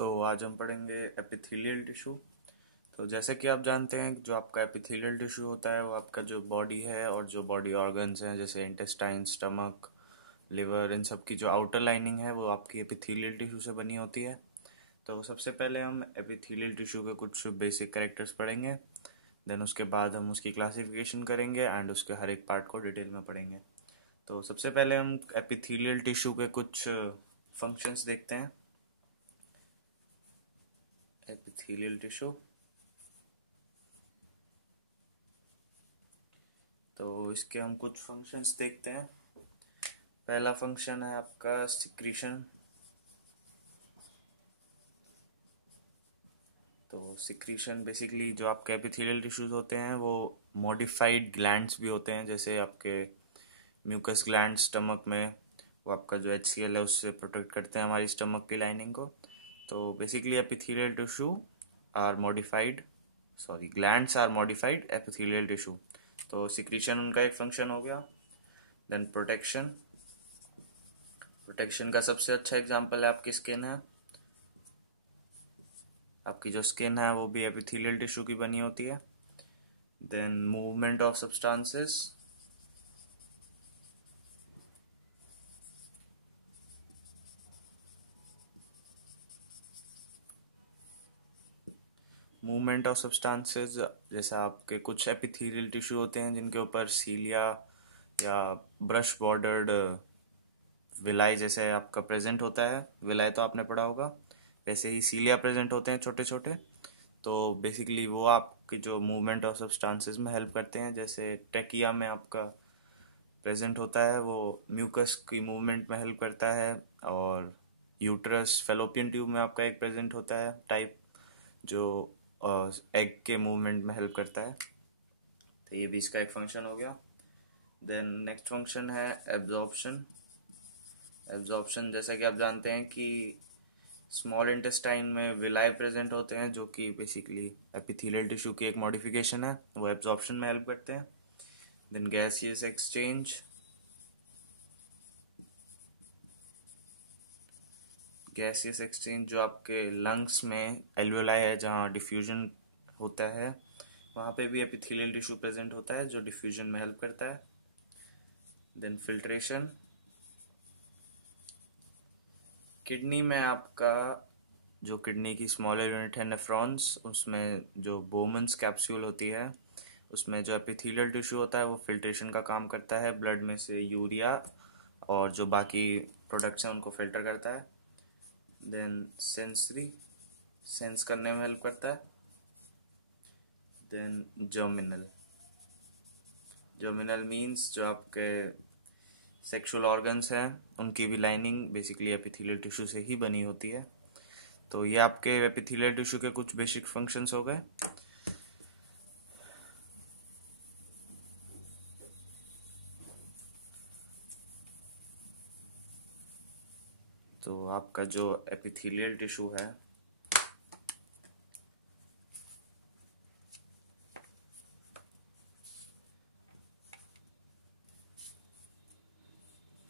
तो आज हम पढ़ेंगे एपिथेलियल टिश्यू। तो जैसे कि आप जानते हैं जो आपका एपिथेलियल टिश्यू होता है वो आपका जो बॉडी है और जो बॉडी ऑर्गन्स हैं जैसे इंटेस्टाइन, स्टमक, लिवर, इन सब की जो आउटर लाइनिंग है वो आपकी एपिथेलियल टिश्यू से बनी होती है। तो सबसे पहले हम एपिथेलियल टिश्यू के कुछ बेसिक कैरेक्टर्स पढ़ेंगे। देन उसके बाद हम उसकी क्लासिफिकेशन करेंगे एंड उसके हर एक पार्ट को डिटेल में पढ़ेंगे। तो सबसे पहले हम एपिथेलियल टिश्यू के कुछ फंक्शंस देखते हैं। एपिथेलियल टिश्यू, तो इसके हम कुछ फंक्शंस देखते हैं। पहला फंक्शन है आपका सिक्रीशन। तो सिक्रीशन बेसिकली जो आपके एपिथेलियल टिश्यूज होते हैं वो मॉडिफाइड ग्लैंड्स भी होते हैं, जैसे आपके म्यूकस ग्लैंड स्टमक में, वो आपका जो HCl है उससे प्रोटेक्ट करते हैं हमारी स्टमक की लाइनिंग को। तो basically epithelial tissue are modified, sorry glands are modified epithelial tissue. तो सिक्रीशन उनका एक फंक्शन हो गया। Then protection. प्रोटेक्शन का सबसे अच्छा एग्जांपल है आपकी स्किन है। आपकी जो स्किन है वो भी एपिथेलियल टिश्यू की बनी होती है। Then movement of substances. Movement of substances जैसे आपके कुछ एपिथेलियल टिश्यू होते हैं जिनके ऊपर सीलिया या ब्रश बॉर्डर्ड विलाई जैसे आपका प्रेजेंट होता है। विलाई तो आपने पढ़ा होगा, वैसे ही सीलिया प्रेजेंट होते हैं छोटे छोटे। तो बेसिकली वो आपकी जो मूवमेंट ऑफ सब्सटेंसेस में हेल्प करते हैं। जैसे टेकिया में आपका प्रेजेंट होता है वो म्यूकस की मूवमेंट में हेल्प करता है। और यूट्रस फेलोपियन ट्यूब में आपका एक प्रेजेंट होता है टाइप जो एग के मूवमेंट में हेल्प करता है। तो ये भी इसका एक फंक्शन हो गया। देन नेक्स्ट फंक्शन है एब्जॉर्प्शन। एब्जॉर्प्शन जैसा कि आप जानते हैं कि स्मॉल इंटेस्टाइन में विलाई प्रेजेंट होते हैं जो कि बेसिकली एपिथेलियल टिश्यू की एक मॉडिफिकेशन है, वो एब्जॉर्प्शन में हेल्प करते हैं। Then gaseous exchange. Gaseous exchange जो आपके लंग्स में एल्वेलाई है जहाँ डिफ्यूजन होता है, वहाँ पे भी एपिथेलियल टिश्यू प्रेजेंट होता है जो डिफ्यूजन में हेल्प करता है। Then filtration. किडनी में आपका जो किडनी की स्मॉलर यूनिट है नेफ्रॉन्स, उसमें जो बोमन्स कैप्सूल होती है उसमें जो एपिथेलियल टिश्यू होता है वो फिल्ट्रेशन का काम करता है। ब्लड में से यूरिया और जो बाकी प्रोडक्ट्स हैं उनको फिल्टर करता है। देन सेंसरी, सेंस करने में हेल्प करता है। Then germinal. जर्मिनल मीन्स जो आपके सेक्सुअल ऑर्गन्स हैं उनकी भी लाइनिंग बेसिकली एपिथेलियल टिश्यू से ही बनी होती है। तो ये आपके एपिथेलियल टिश्यू के कुछ बेसिक फंक्शंस हो गए। तो आपका जो एपिथेलियल टिश्यू है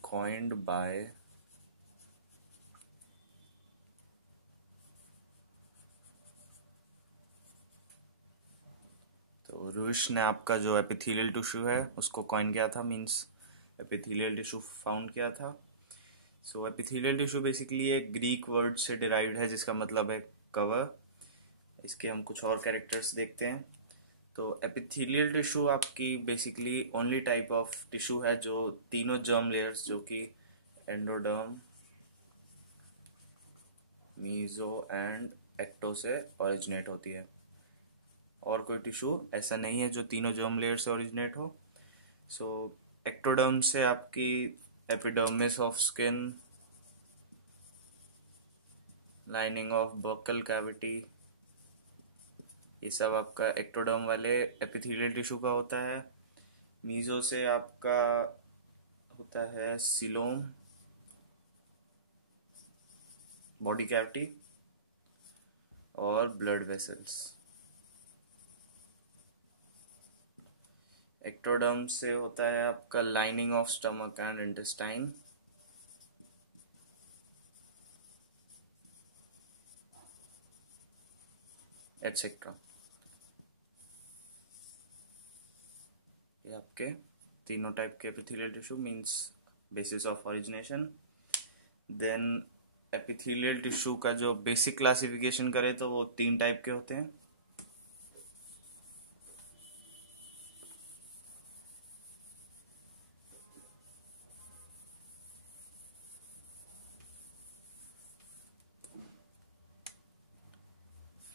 coined by तो रूइश ने आपका जो एपिथेलियल टिश्यू है उसको कॉइन किया था, मींस एपिथेलियल टिश्यू फाउंड किया था। सो एपिथेलियल टिश्यू बेसिकली एक ग्रीक वर्ड से डिराइव्ड है जिसका मतलब है कवर। इसके हम कुछ और कैरेक्टर्स देखते हैं। तो एपिथेलियल टिश्यू आपकी basically only type of tissue है जो तीनों जर्म लेयर्स जो कि एंडोडर्म, मीजो एंड एक्टो से ओरिजिनेट होती है। और कोई टिश्यू ऐसा नहीं है जो तीनों जर्म लेयर से ओरिजिनेट हो। सो एक्टोडर्म से आपकी epidermis of skin, lining of buccal cavity, ये सब आपका एक्टोडर्म वाले एपिथेलियल टिश्यू का होता है। मीजो से आपका होता है सिलोम, बॉडी कैविटी और ब्लड वेसल्स। एक्टोडर्म से होता है आपका lining of stomach and intestine. Etcetera. ये आपके तीनों टाइप के epithelial tissue means basis of origination. Then epithelial tissue का जो बेसिक क्लासिफिकेशन करे तो वो तीन टाइप के होते हैं।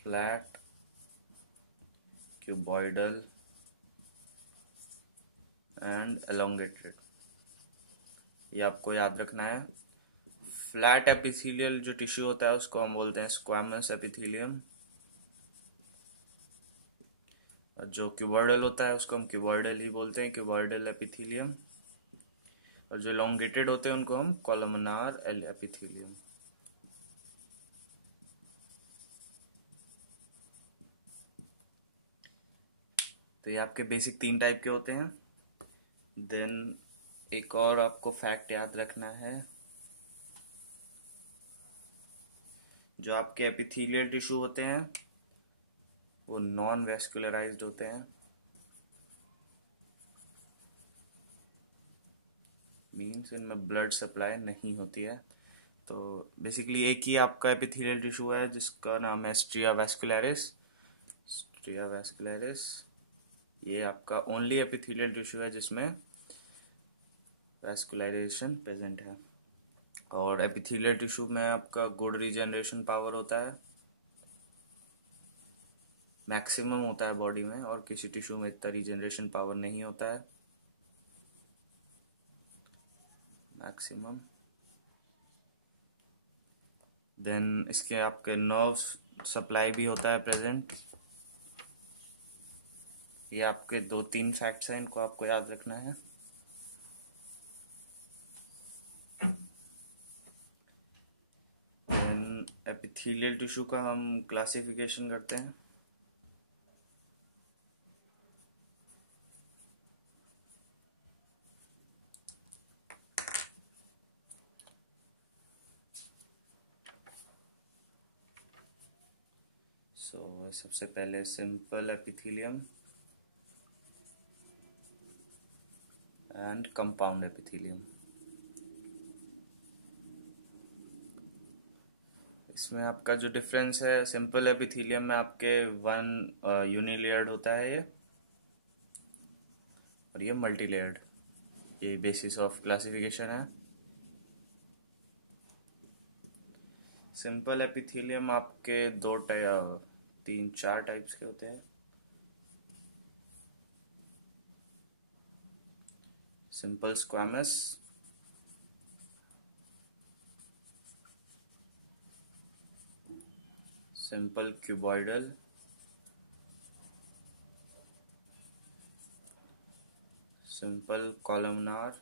Flat, cuboidal and elongated. ये आपको याद रखना है। फ्लैट एपिथेलियल जो टिश्यू होता है उसको हम बोलते हैं स्क्वैमस एपिथेलियम, और जो क्यूबॉइडल होता है उसको हम क्यूबॉइडल ही बोलते हैं, क्यूबॉइडल एपिथेलियम। और जो एलोंगेटेड होते हैं उनको हम कॉलमनार एपिथेलियम। तो ये आपके बेसिक तीन टाइप के होते हैं। देन एक और आपको फैक्ट याद रखना है, जो आपके एपिथेलियल टिश्यू होते हैं वो नॉन वेस्कुलराइज्ड होते हैं, मीन्स इनमें ब्लड सप्लाई नहीं होती है। तो बेसिकली एक ही आपका एपिथेलियल टिश्यू है जिसका नाम है स्ट्रिया वेस्कुलरिस। स्ट्रिया वेस्कुलरिस ये आपका ओनली एपिथेलियल टिश्यू है जिसमें वेस्कुलराइजेशन प्रेजेंट है। और एपिथेलियल टिश्यू में आपका गुड रीजनरेशन पावर होता है, मैक्सिमम होता है बॉडी में, और किसी टिश्यू में इतना रीजनरेशन पावर नहीं होता है, मैक्सिमम। देन इसके आपके नर्व्स सप्लाई भी होता है प्रेजेंट। ये आपके दो तीन फैक्ट्स हैं, इनको आपको याद रखना है। देन एपिथेलियल टिश्यू का हम क्लासिफिकेशन करते हैं। सबसे पहले simple epithelium and compound epithelium. इसमें आपका जो डिफरेंस है, सिंपल एपिथेलियम में आपके वन यूनिलेयर्ड होता है ये, और ये मल्टीलेयर्ड। ये बेसिस ऑफ क्लासिफिकेशन है। सिंपल एपिथेलियम आपके तीन चार टाइप्स के होते हैं। Simple squamous, simple cuboidal, simple columnar,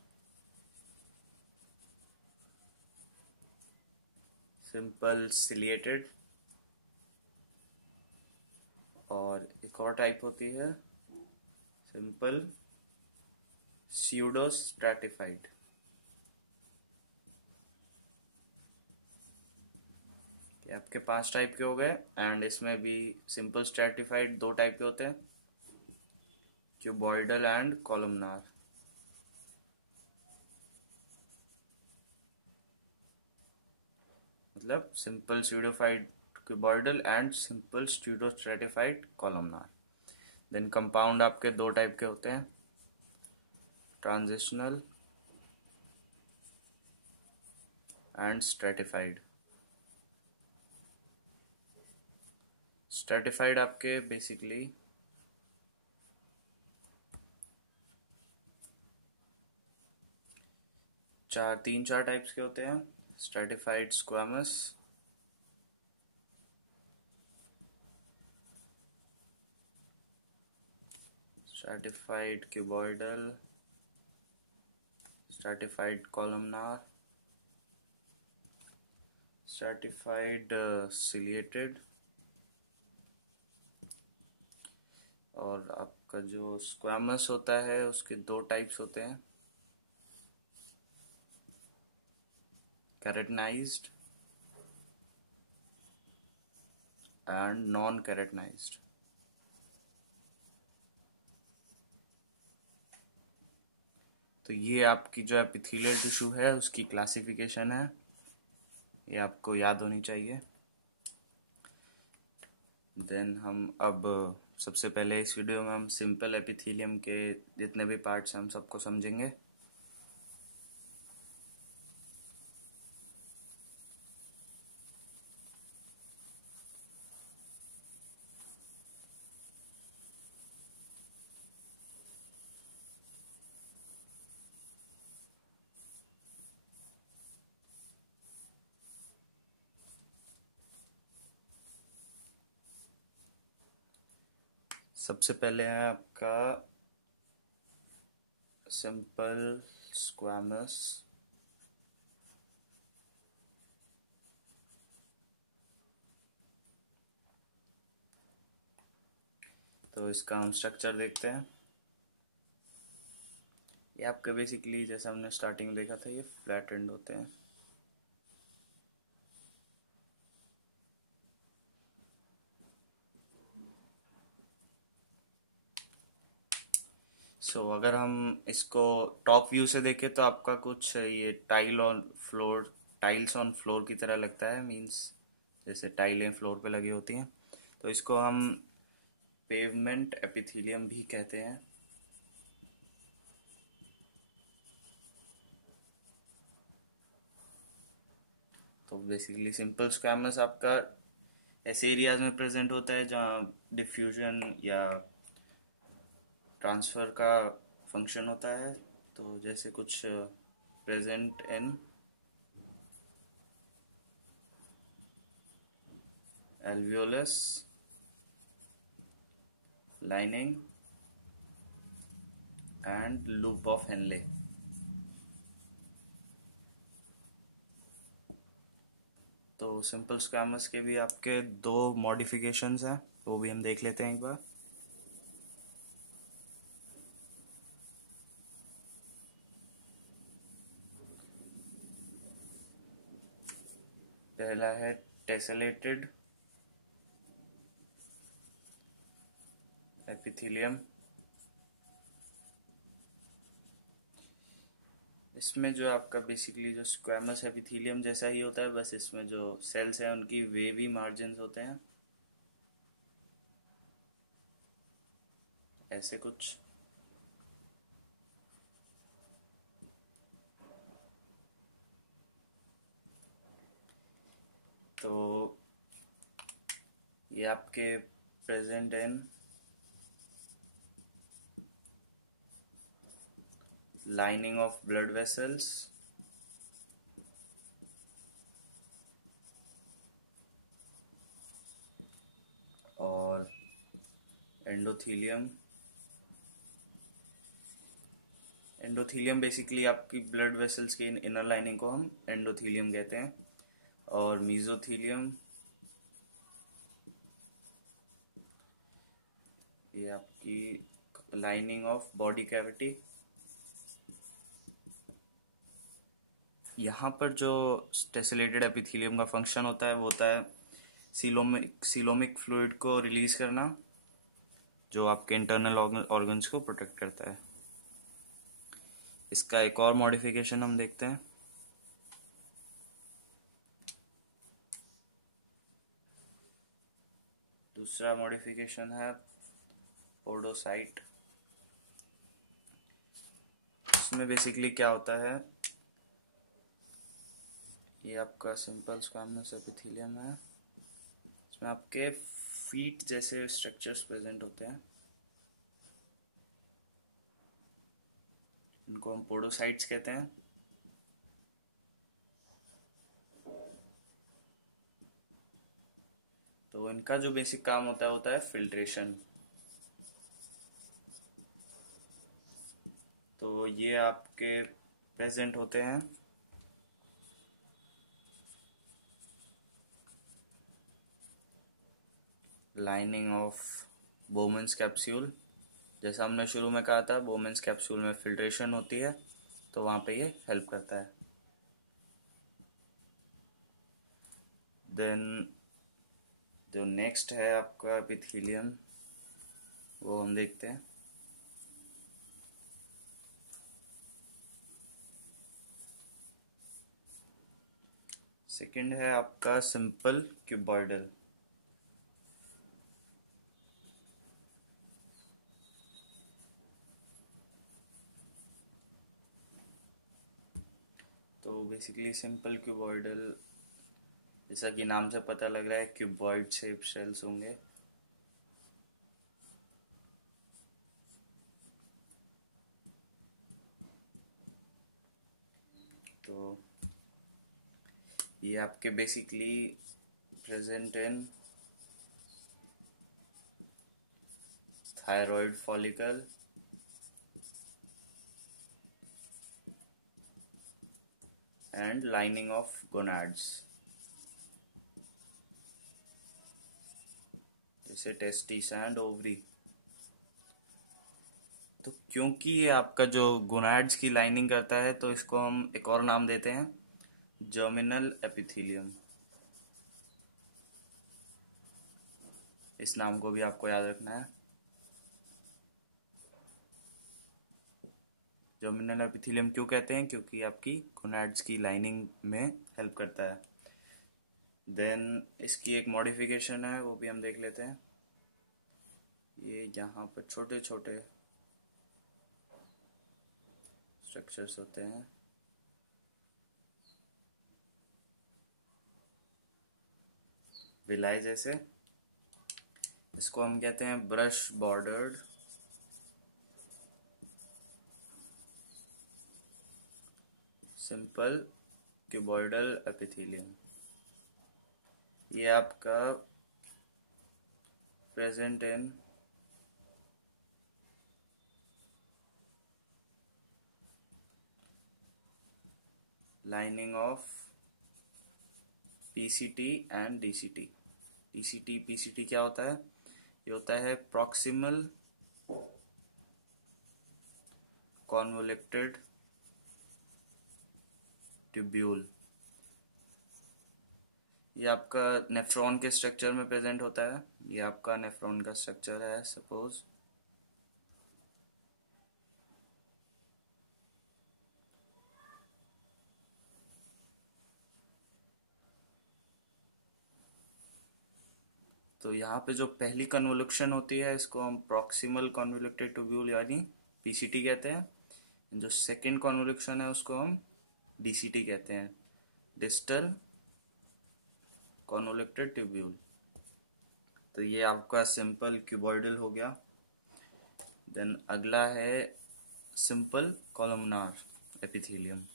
simple ciliated, और एक और टाइप होती है सिंपल स्यूडो स्ट्रैटिफाइड। आपके पांच टाइप के हो गए, एंड इसमें भी सिंपल स्ट्रैटिफाइड दो टाइप के होते हैं, क्यूबॉइडल एंड कॉलमनार। मतलब simple pseudostratified cuboidal and simple pseudo stratified columnar. Then compound आपके दो टाइप के होते हैं, ट्रांजिशनल एंड स्ट्रैटिफाइड। स्ट्रैटिफाइड आपके बेसिकली तीन चार टाइप्स के होते हैं, stratified squamous, stratified cuboidal, stratified columnar, stratified ciliated, और आपका जो स्क्वैमस होता है उसके दो टाइप्स होते हैं, केराटिनाइज्ड एंड नॉन केराटिनाइज्ड। तो ये आपकी जो एपिथेलियल टिश्यू है उसकी क्लासिफिकेशन है, ये आपको याद होनी चाहिए। देन हम अब सबसे पहले इस वीडियो में हम सिंपल एपिथेलियम के जितने भी पार्ट्स हैं हम सबको समझेंगे। सबसे पहले है आपका सिंपल स्क्वैमस। तो इसका हम स्ट्रक्चर देखते हैं। ये आपका बेसिकली जैसा हमने स्टार्टिंग में देखा था, ये फ्लैट एंड होते हैं। अगर हम इसको टॉप व्यू से देखें तो आपका कुछ ये टाइल्स ऑन फ्लोर की तरह लगता है, मींस जैसे टाइलें फ्लोर पे लगी होती हैं। तो इसको हम पेवमेंट एपिथेलियम भी कहते हैं। तो बेसिकली सिंपल स्क्वैमस आपका ऐसे एरियाज में प्रेजेंट होता है जहाँ डिफ्यूजन या ट्रांसफर का फंक्शन होता है। तो जैसे कुछ present in alveolus lining and loop of Henle। तो सिंपल स्क्वैमस के भी आपके दो मॉडिफिकेशंस हैं, वो भी हम देख लेते हैं एक बार। पहला है टेसेलेटेड एपिथेलियम। इसमें जो आपका बेसिकली जो स्क्वैमस एपिथेलियम जैसा ही होता है, बस इसमें जो सेल्स हैं उनकी वेवी मार्जिन्स होते हैं, ऐसे कुछ। तो ये आपके present in lining of blood vessels और एंडोथीलियम। एंडोथीलियम बेसिकली आपकी ब्लड वेसल्स की इनर लाइनिंग को हम एंडोथीलियम कहते हैं। और मीजोथीलियम ये आपकी लाइनिंग ऑफ बॉडी कैविटी। यहाँ पर जो टेसेलेटेड एपिथेलियम का फंक्शन होता है वो होता है सीलोमिक फ्लूइड को रिलीज करना, जो आपके इंटरनल ऑर्गन्स को प्रोटेक्ट करता है। इसका एक और मॉडिफिकेशन हम देखते हैं। दूसरा मॉडिफिकेशन है पोडोसाइट। इसमें बेसिकली क्या होता है, ये आपका सिंपल स्क्वैमस एपिथेलियम है, इसमें आपके फीट जैसे स्ट्रक्चर्स प्रेजेंट होते हैं, इनको हम पोडोसाइट्स कहते हैं। तो इनका जो बेसिक काम होता है फिल्ट्रेशन। तो ये आपके प्रेजेंट होते हैं लाइनिंग ऑफ बोमेंस कैप्सूल। जैसा हमने शुरू में कहा था, बोमेंस कैप्सूल में फिल्ट्रेशन होती है, तो वहाँ पे ये हेल्प करता है। देन जो नेक्स्ट है आपका एपिथेलियम, वो हम देखते हैं। सेकंड है आपका सिंपल क्यूबॉइडल। तो बेसिकली सिंपल क्यूबॉइडल, जैसा कि नाम से पता लग रहा है, क्यूबॉइड शेप शेल्स होंगे। तो ये आपके basically present in thyroid follicle and lining of gonads, जैसे टेस्टिस एंड ओवरी। तो क्योंकि ये आपका जो गोनाड्स की लाइनिंग करता है, तो इसको हम एक और नाम देते हैं, जर्मिनल एपिथेलियम। इस नाम को भी आपको याद रखना है। जर्मिनल एपिथेलियम क्यों कहते हैं? क्योंकि आपकी गोनाड्स की लाइनिंग में हेल्प करता है। देन इसकी एक मॉडिफिकेशन है, वो भी हम देख लेते हैं। ये यहाँ पर छोटे छोटे स्ट्रक्चर्स होते हैं, विलाई जैसे। इसको हम कहते हैं brush bordered simple cuboidal epithelium. ये आपका present in lining of PCT and DCT. DCT PCT क्या होता है? ये होता है प्रॉक्सिमल कॉन्वोलेक्टेड ट्यूब्यूल। ये आपका नेफ्रॉन के स्ट्रक्चर में प्रेजेंट होता है। ये आपका नेफ्रॉन का स्ट्रक्चर है सपोज। तो यहाँ पे जो पहली कन्वोलुक्शन होती है, इसको हम प्रॉक्सिमल कॉन्वोलेक्टेड ट्यूब्यूल यानी पीसीटी कहते हैं। जो सेकंड कॉन्वोलुक्शन है, उसको हम डीसीटी कहते हैं, डिस्टल कॉन्वोलेक्टेड ट्यूब्यूल। तो ये आपका सिंपल क्यूबॉइडल हो गया। देन अगला है simple columnar epithelium.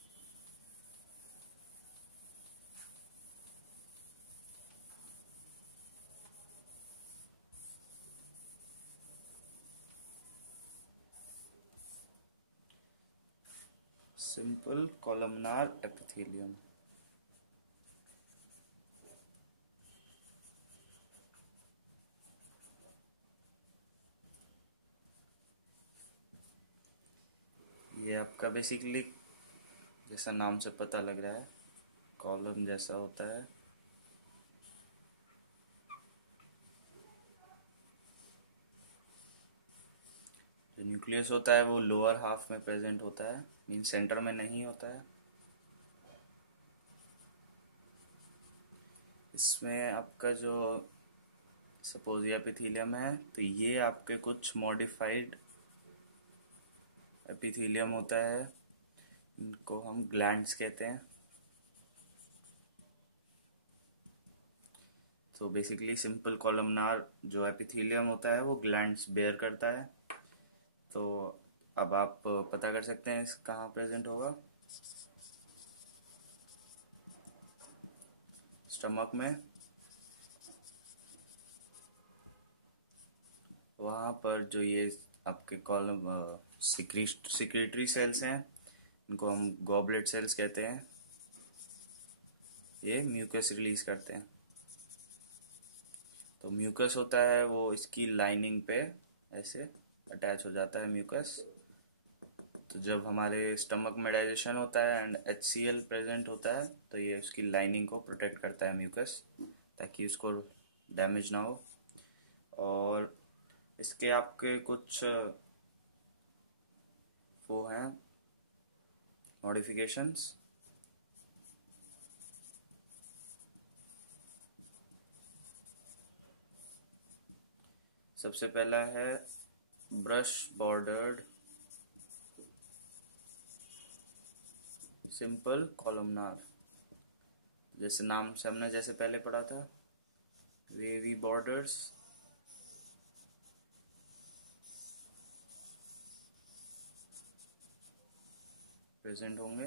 Simple columnar epithelium. ये आपका बेसिकली, जैसा नाम से पता लग रहा है, कॉलम जैसा होता है। जो न्यूक्लियस होता है वो लोअर हाफ में प्रेजेंट होता है, मीन सेंटर में नहीं होता है। इसमें आपका जो सपोज ये एपिथेलियम है, तो ये आपके कुछ मॉडिफाइड एपिथेलियम होता है, इनको हम ग्लैंड्स कहते हैं। तो बेसिकली सिंपल कॉलमनार जो एपिथेलियम होता है वो ग्लैंड्स बेयर करता है। तो अब आप पता कर सकते हैं इस कहाँ प्रेजेंट होगा। स्टमक में, वहाँ पर जो ये आपके कॉलम सिक्रेटरी सेल्स हैं, इनको हम गॉबलेट सेल्स कहते हैं। ये म्यूकस रिलीज करते हैं। तो म्यूकस होता है वो इसकी लाइनिंग पे ऐसे अटैच हो जाता है म्यूकस। तो जब हमारे स्टमक में डाइजेशन होता है एंड HCl प्रेजेंट होता है, तो ये उसकी लाइनिंग को प्रोटेक्ट करता है म्यूकस, ताकि उसको डैमेज ना हो। और इसके आपके कुछ वो हैं मॉडिफिकेशंस। सबसे पहला है ब्रश बॉर्डर्ड सिंपल कॉलमनार। जैसे नाम से हमने जैसे पहले पढ़ा था, वेवी बॉर्डर्स प्रेजेंट होंगे।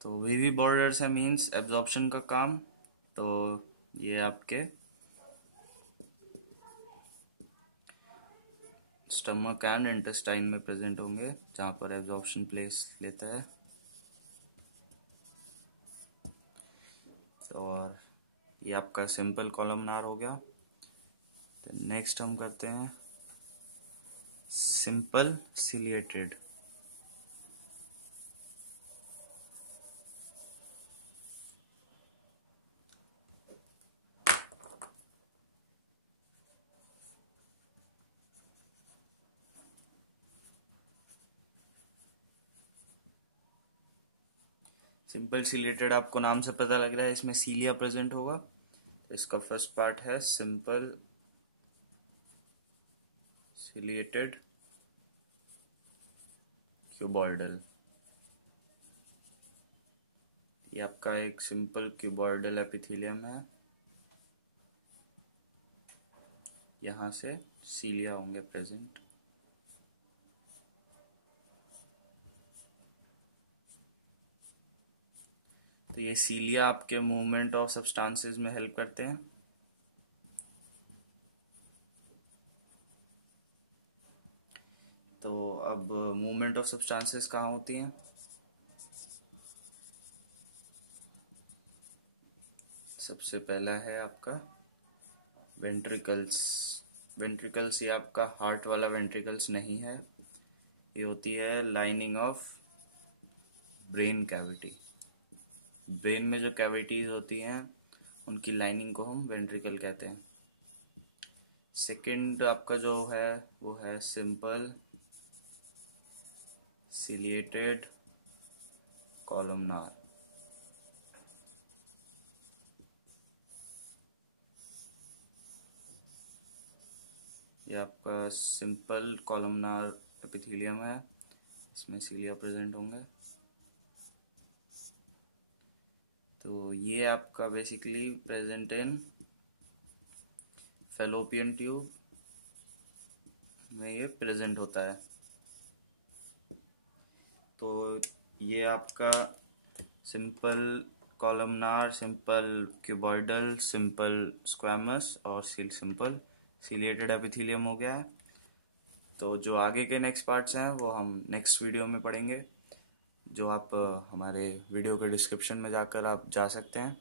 तो वेवी बॉर्डर्स है मींस एब्जॉर्प्शन का काम। तो ये आपके स्टमक एंड इंटेस्टाइन में प्रेजेंट होंगे, जहाँ पर एब्जॉर्प्शन प्लेस लेता है। और ये आपका सिंपल कॉलमनार हो गया। तो नेक्स्ट हम करते हैं सिंपल सिलिएटेड। सिंपल सिलेटेड आपको नाम से पता लग रहा है, इसमें सीलिया प्रेजेंट होगा। तो इसका फर्स्ट पार्ट है सिंपल सिलिएटेड क्यूबॉइडल। ये आपका एक सिंपल क्यूबॉइडल एपिथेलियम है। यहाँ से सीलिया होंगे प्रेजेंट। तो ये सीलिया आपके मूवमेंट ऑफ सब्सटेंसेस में हेल्प करते हैं। तो अब मूवमेंट ऑफ सब्सटेंसेस कहाँ होती हैं? सबसे पहला है आपका वेंट्रिकल्स। वेंट्रिकल्स ये आपका हार्ट वाला वेंट्रिकल्स नहीं है, ये होती है lining of brain cavity. Brain में जो कैविटीज होती हैं उनकी लाइनिंग को हम वेंट्रिकल कहते हैं। सेकंड आपका जो है वो है सिंपल सिलिएटेड कॉलमनार। ये आपका सिंपल कॉलमनार एपिथेलियम है, इसमें सीलिया प्रेजेंट होंगे। तो ये आपका basically present in fallopian tube में ये प्रेजेंट होता है। तो ये आपका simple columnar, simple cuboidal, simple squamous और सिंपल सिलिएटेड एपिथेलियम हो गया है। तो जो आगे के नेक्स्ट पार्ट्स हैं वो हम नेक्स्ट वीडियो में पढ़ेंगे, जो आप हमारे वीडियो के डिस्क्रिप्शन में जाकर आप जा सकते हैं।